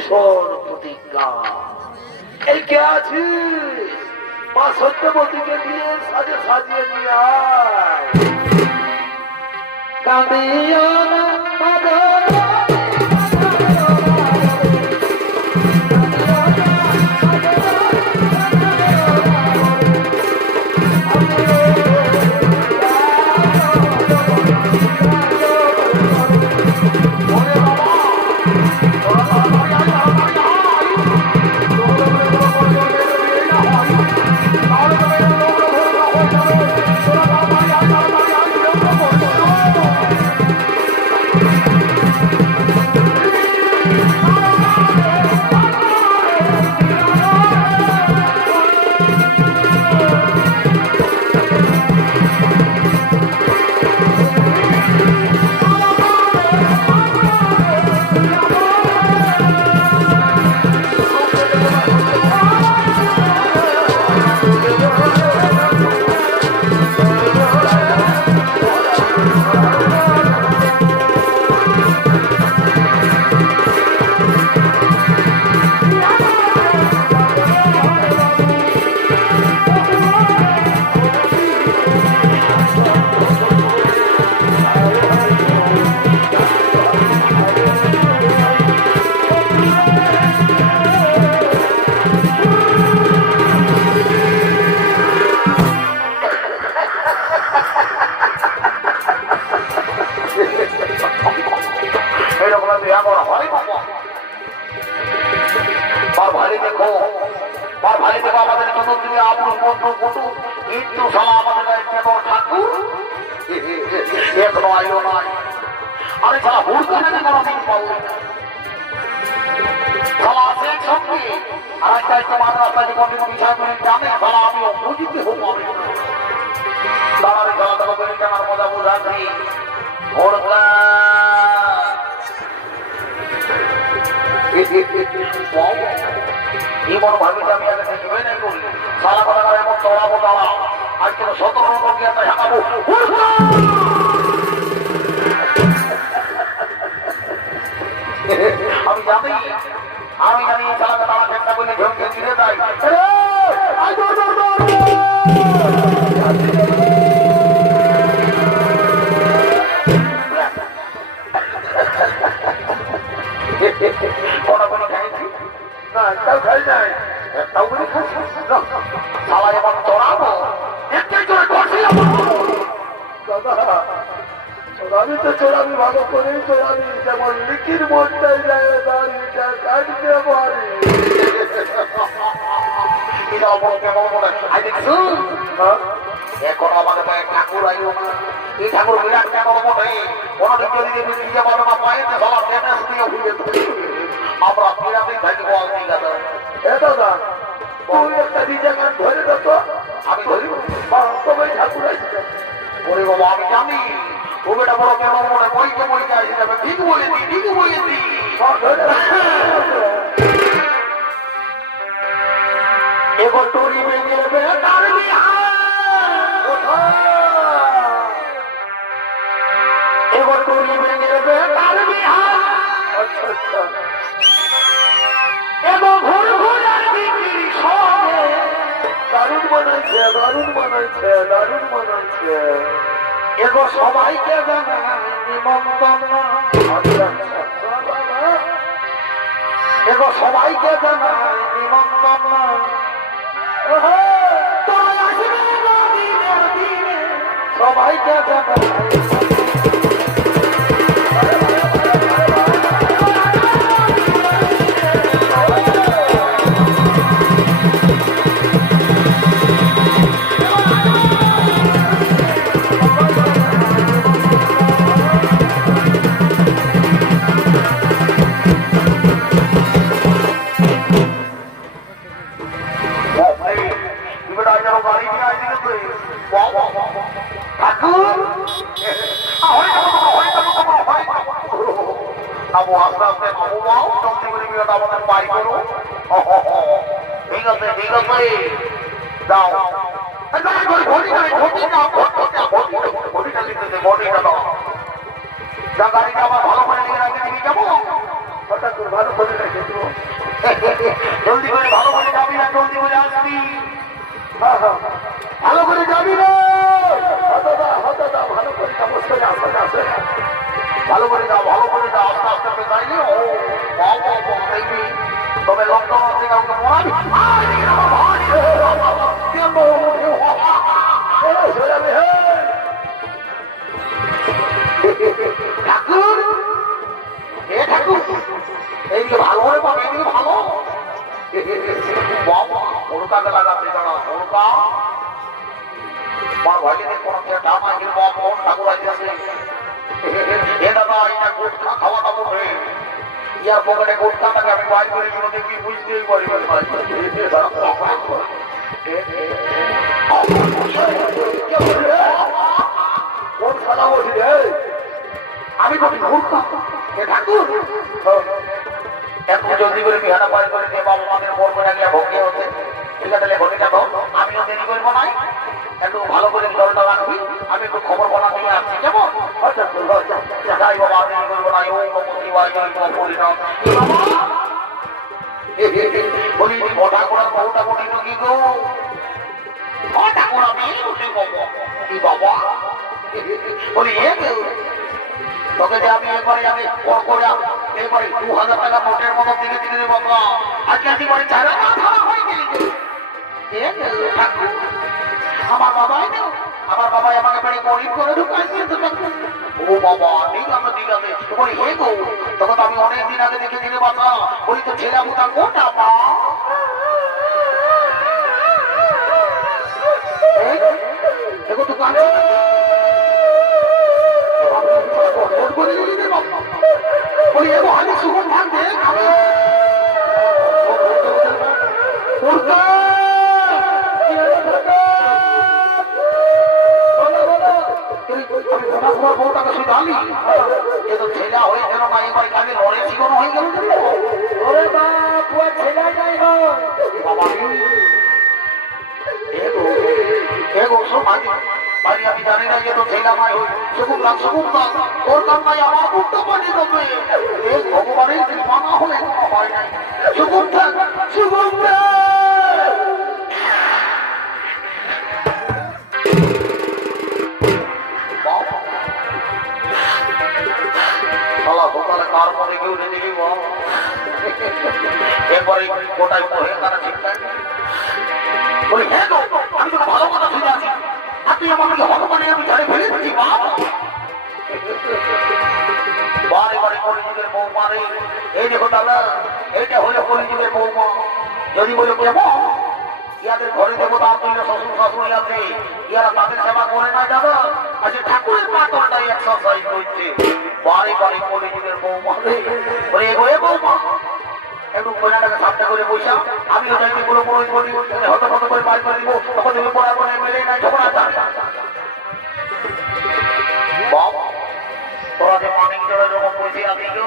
ভীষণ প্রতিজ্ঞা। এই কে আছিস? মা সত্যবতীকে দিয়ে সাজে সাজিয়ে নিয়ে আয়। কাঁদিও না আমি জানি চালাতে তারা চেষ্টা করলে ঝোঁকে ফিরে যায়। চোরামি তো চোরামি ভালো করেই চোরামি, যেমন লিখির মনটাই যায় দাঁড়িটা কাটতে পারে। এখন আমাদের ঠাকুর আইও না, এই ঠাকুর বিরাট কেন বটে, কোনদিন যদি নিজে বলো না পাইতে সবার টেনে শুনিয়ে ভুলে আমরা বিরাটই থাকি বল। ঠিক আছে এ দাদা, তুই একটা নিজে গান ধরে দে তো। আমি ধরিব তবে ঠাকুর আসছে। ওরে বাবা, আমি জানি ওটা বড় কেন মনে বইকে বইকে আসে যাবে। ঠিক বলেছি, ঠিক বলেছি। এবার টুরি ভেঙে বেটার এবার টুরি ভেঙে বেটার এবং ঘুর ঘুরার বিক্রি সঙ্গে দারুণ বানাইছে, দারুণ বানাইছে, দারুণ বানাইছে। এগো সবাইকে জানাই নিমন্ত্রণ, এগো সবাইকে জানাই নিমন্ত্রণ। সবাইকে জানাই আস্তে আস্তে বাবু বাও জলদি করে বিয়েটা আমাদের পাই করো। ঠিক আছে, ঠিক আছে, যাও গাড়িটা আবার ভালো করে নিয়ে রাখে নিয়ে যাবো। হঠাৎ করে ভালো করে রেখে দেবো। ভালো করে যাবি রে ভালো করে যাবো ভালো করে যাও ভালো করে যাও আস্তে আস্তে পেতাইলে ও দেখবি তবে লকডাউন আছে কাউকে মরাবি ঠাকুর এ ঠাকুর এইদিকে ভালো হয়ে পাবে এইদিকে ভালো বাবা ওরকাকে লাগাতে দাঁড়া ওরকা আমার ভাইকে কোন টাকা গেল বাবা ঠাকুর আছে এ দাদা এটা গুটখা খাওয়াটা বলবে ইয়ার পকেটে গুটখাটাকে আমি বাইর করে দিল দেখি বুঝতেই পারি কোন সাদা বলছি রে আমি বলি গুটখা এ ঠাকুর এত জলদি করে বিহারা বাইর করে দিয়ে বাবা মাদের বলবো না গিয়ে ভোগে হচ্ছে ঠিক আছে ঘটিটা তো আমিও দেরি করবো নাই একটু ভালো করে জলটা রাখবি আমি একটু খবর বলা দিয়ে আসছি কেমন যাই বাবা আমি দেরি করবো না বলি মোটা করার বহুটা কোটি কি গো মোটা করা মেয়ে উঠে কি বাবা বলি তোকে যে আমি একবারে আমি করে এবারে 2000 টাকা নোটের মতো দিকে দিকে দেবো আজকে আজকে বাড়ি চারা হয়ে গেলি আমার বাবাই না আমার বাবাই আমাকে বাড়ি গরিব করে ঢুকাইছে ও বাবা ঠিক আছে বলি হে গো তখন তো আমি অনেক দিন আগে দেখে দিলে বাবা বলি তো ছেলে বুটা কোনটা পা দেখো তো কানে বলি এগো আমি সুগম ভাগ দে বউটাকে শুধু আলি এ তো ছেলা হয়ে গেল না এবার কাজে লড়ে জীবন হয়ে গেল ওরে বাপ ছেলা যাই বাবা এগো সমাজ বাড়ি আমি জানি না যে তো ছেলা মাই হই সুকুম লাগ ওর কাম নাই আমার উঠতে পারি তবে এ ভগবানের কৃপা না হলে কোনো হয় নাই সুকুম থাক সুকুম কার মনে কেউ নেই এরপরে গোটাই হয়ে তারা চিন্তা বলি হ্যাঁ আমি তো ভালো কথা শুনে আছি আপনি আমাকে ভগবানে আমি ঝাড়ে ফেলে দিচ্ছি বারে বারে কলিযুগের বৌমা রে এই দেখো দাদা এইটা হলো কলিযুগের বৌমা যদি বলে কেমন ইয়াদের ঘরে দেবো তার তুইলে শ্বশুর শাশুড়ি আছে ইয়ারা তাদের সেবা করে না দাদা আচ্ছা ঠাকুরের পাতলটাই এক্সারসাইজ করছে বারে বারে কলিযুগের বৌমা রে এ বৌমা একটু কয়নাটাকে সামনে করে বসা আমিও যাইতে কোনো বড় বলি হত হত করে বাড়ি করে দিব তখন তুমি পড়া করে মেলে নাই ঝগড়া বাবা তোরা যে মানিক জোড়া যখন বসে আছি গো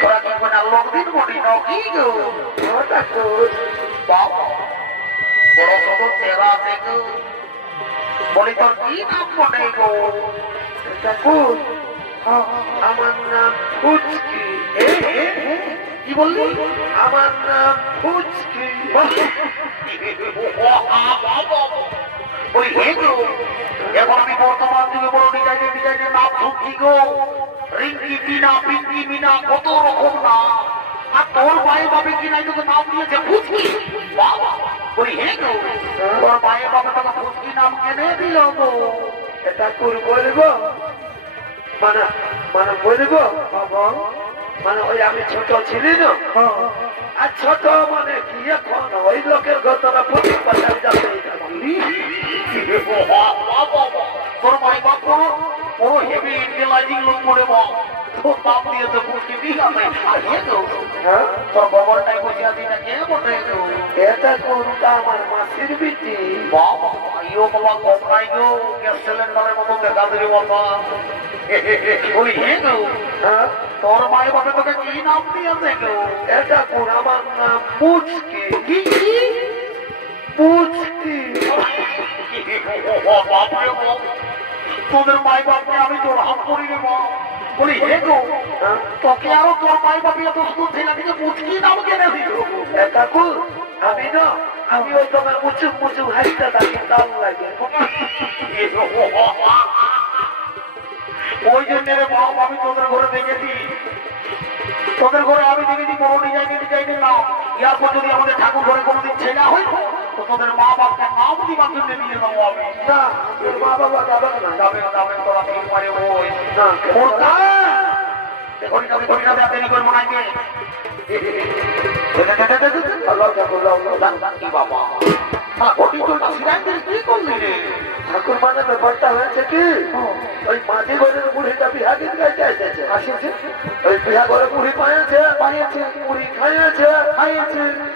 তোরা কি করে লোক দিন বলি নাকি গো বাবা বড় ছোট চেহারা আছে গো বলি তোর কি নাম মনে গো ঠাকুর আমার নাম ফুচকি কি বললি আমার নাম ফুচকি ওই এখন আমি বর্তমান যুগে বড় ডিজাইনের নাম ফুচকি গো রিঙ্কি টিনা পিঙ্কি মিনা কত রকম না আর তোর মায়ের বাবা কি নাই তোকে নাম দিয়েছে ফুচকি বাবা ওই তোর মায়ের বাবা তোকে ফুচকি নাম কেনে দিল গো এটা তোর বলবো মানে মানে বলবো বাবা মানে ওই আমি ছোট ছিলি না আর ছোট মানে কি এখন ওই লোকের ঘটনা প্রতি পাশে যাবে তোর মাই বাপ ও হেভি ইন্টেলাইজিং লোক মনে বাপ তোর নাম দিয়েছে বুঝি ঠিক আছে আর তোর গোবরটাই বসে আছি না কে বটে এটা কোনটা আমার মাসির বিটি বাবা ইও বাবা কম নাই গো গ্যাস সিলিন্ডারের মতো দেখা দিলি বাবা ওই তোর মায়ের বাপে তোকে কি নাম দিয়েছে গো এটা কোন আমার নাম পুচকি কি পুচকি তোদের মাই বাপকে আমি তোর হাত করি রে মা বলি হে গো তোকে আরো তোর মাই বাপি এত স্কুল ছিল কিন্তু পুচকি নাম কেনে দিল এটা কোন আমি না আমি ওই তোমার মুচুক মুচুক হাসতে থাকি দাম লাগে ওই জন্য রে বাপ আমি তোদের ঘরে দেখেছি তোদের ঘরে আমি দেখেছি কোনো ডিজাইনে না ইয়ারপর যদি আমাদের ঠাকুর ঘরে কোনোদিন ছেলে হয় তো তোদের মা বাপকে নাম দিবার জন্য নিয়ে যাবো আমি না তোর মা বাবা যাবে না যাবে তোরা ঠিক পারে ওই না ঘড়ি না দেরি করবো না কি বাবা কি করলি রে ঠাকুর মানে ব্যাপারটা হয়েছে কি ওই মাঝি ঘরের বুড়িটা বিহা গীত গাইতে আসেছে ওই বিহা ঘরে বুড়ি পাইছে বুড়ি খাইয়েছে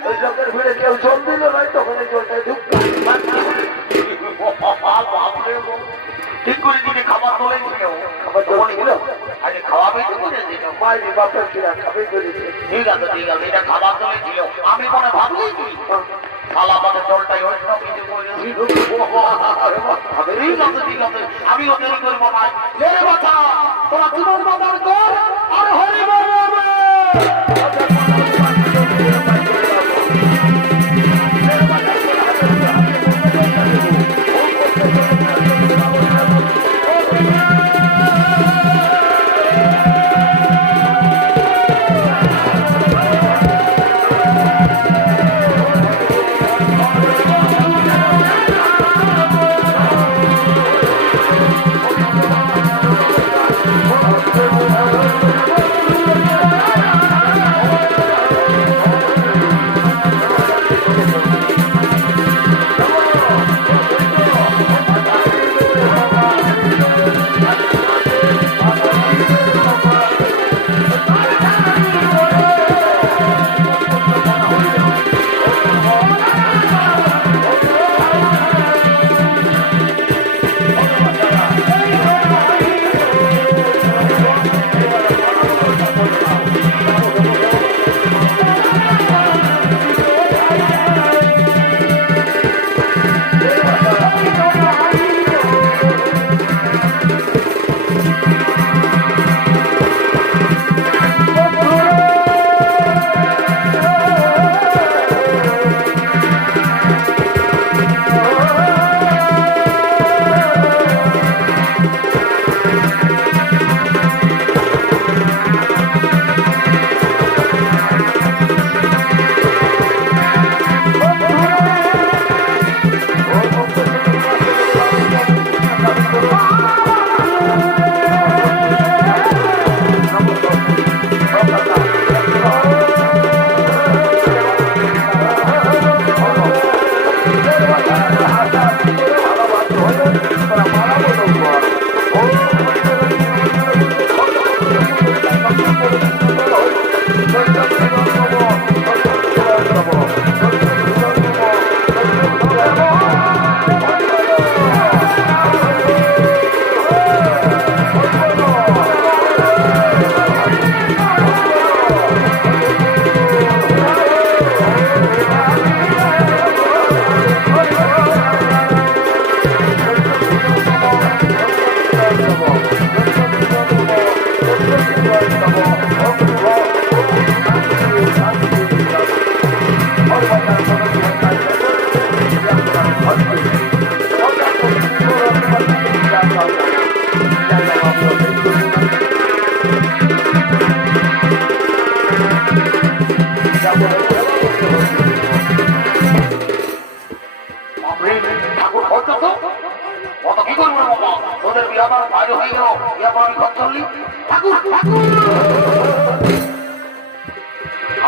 ওই লোকের ভিড়ে কেউ জল দিল নাই তখন এই জলটাই ঢুকতো ঠিক করে দিনে খাবার তোলাই খাবার জল ছিল আজ খাওয়াবে মায়ের বাপের কিনা খাবে করেছে ঠিক আছে এটা খাবার তোলাই ছিল আমি মনে ভাবলি কি থালা পাতে জলটাই অন্য কিছু ঠিক আছে আমিও দেরি করবো না বাচ্চা তোরা জীবন বাবার কর আর হরি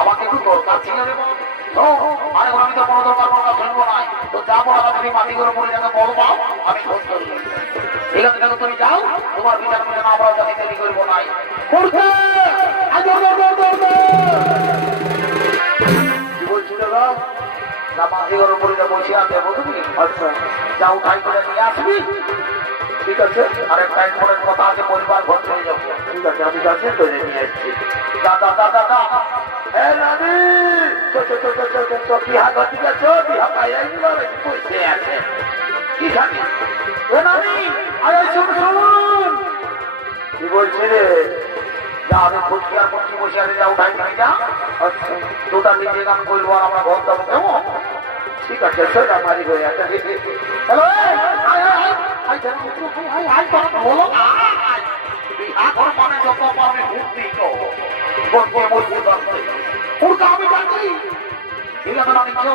আমাকে একটু দরকার ছিল রে আরে আমি তো কোনো দরকার শুনবো নাই তো যা বলা তুমি মাটি করে বলে যাকে বলবো আমি খোঁজ করি ঠিক আছে দেখো তুমি যাও তোমার বিচার করে না আমরা যাতে দেরি করবো নাই কি বলছিল না মাটি করে বলে যা বলছি আর দেবো তুমি আচ্ছা যা উঠাই করে নিয়ে আসবি ঠিক আছে আর একটা ইম্পর্টেন্ট কথা আছে পরিবার ঘর চলে যাবো ঠিক আছে আমি যাচ্ছি তো নিয়ে এসছি দাদা দাদা দাদা এ নানি বিহা ঘর ঠিক আছে বিহা পাইলাই বসে আছে কি খাবি এ নানি আরে শুন শুন কি বলছি রে যা আমি খুশি আর খুশি বসে আছে যা উঠাই নিয়ে যা আচ্ছা দুটা নিজে গান করবো আর আমরা ঘর যাবো কেমন ঠিক আছে সোনা মারি হয়ে আছে হ্যালো বলো না বিহাঘর মানে যত পারবে ঘুরতি তো বলতে মজবুত আসছে উড়কা আমি জানি এলাকা না নিচ্ছ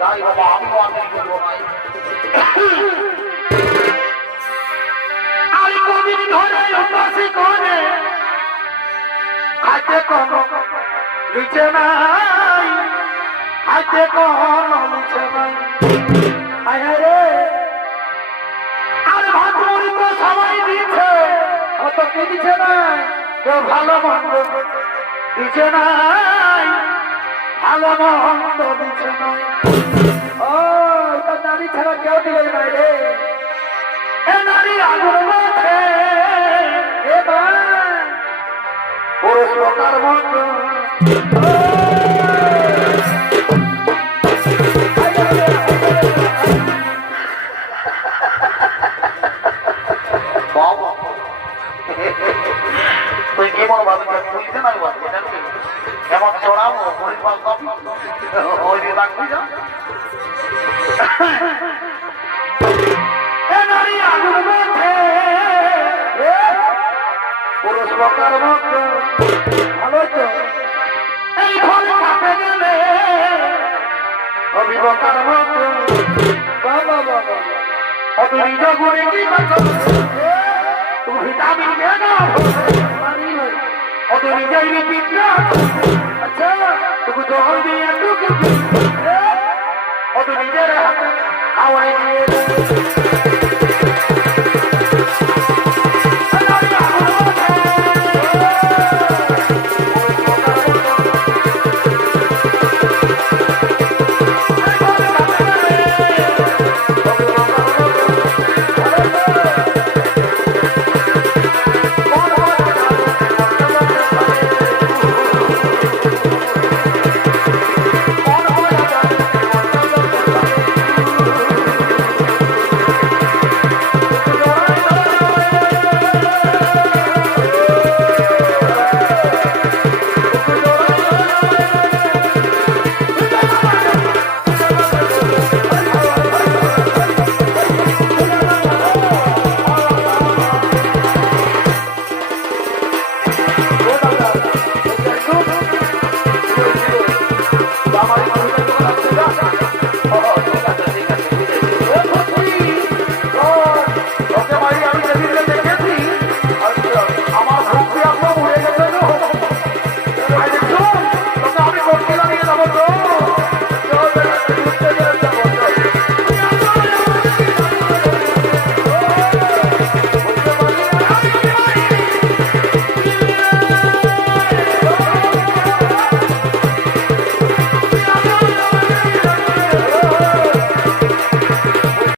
যাই বাবা আমি ওয়ার্নিং করবো নাই আমি কদিন ধরে উপাসী করে খাইতে কোনো লিচে নাই খাইতে কোনো লিচে নাই আয় রে আরে ভাতুরি তো সবাই দিচ্ছে অত কি দিচ্ছে নাই কেউ ভালো মন্দ দিচ্ছে নাই ভালো মন্দ দিচ্ছে নাই ও এটা নারী ছাড়া কেউ দিবে নাই রে এ নারী আগুন মাঠে এ পুরুষ লোকার মন্দ তুই কেমন ভাবে বুঝতে না এমন চড়াবো পরিবার কপি ওই দিয়ে রাখবি যা পুরুষ লোকার মন্দ ভালো তো এই ফল কাপে গেলে অভিবকার মন্দ বাবা বাবা অত নিজ গুণে কি করছো তুমি ভিটামিন খেয়ে নাও অত নিজেই বিদ্যা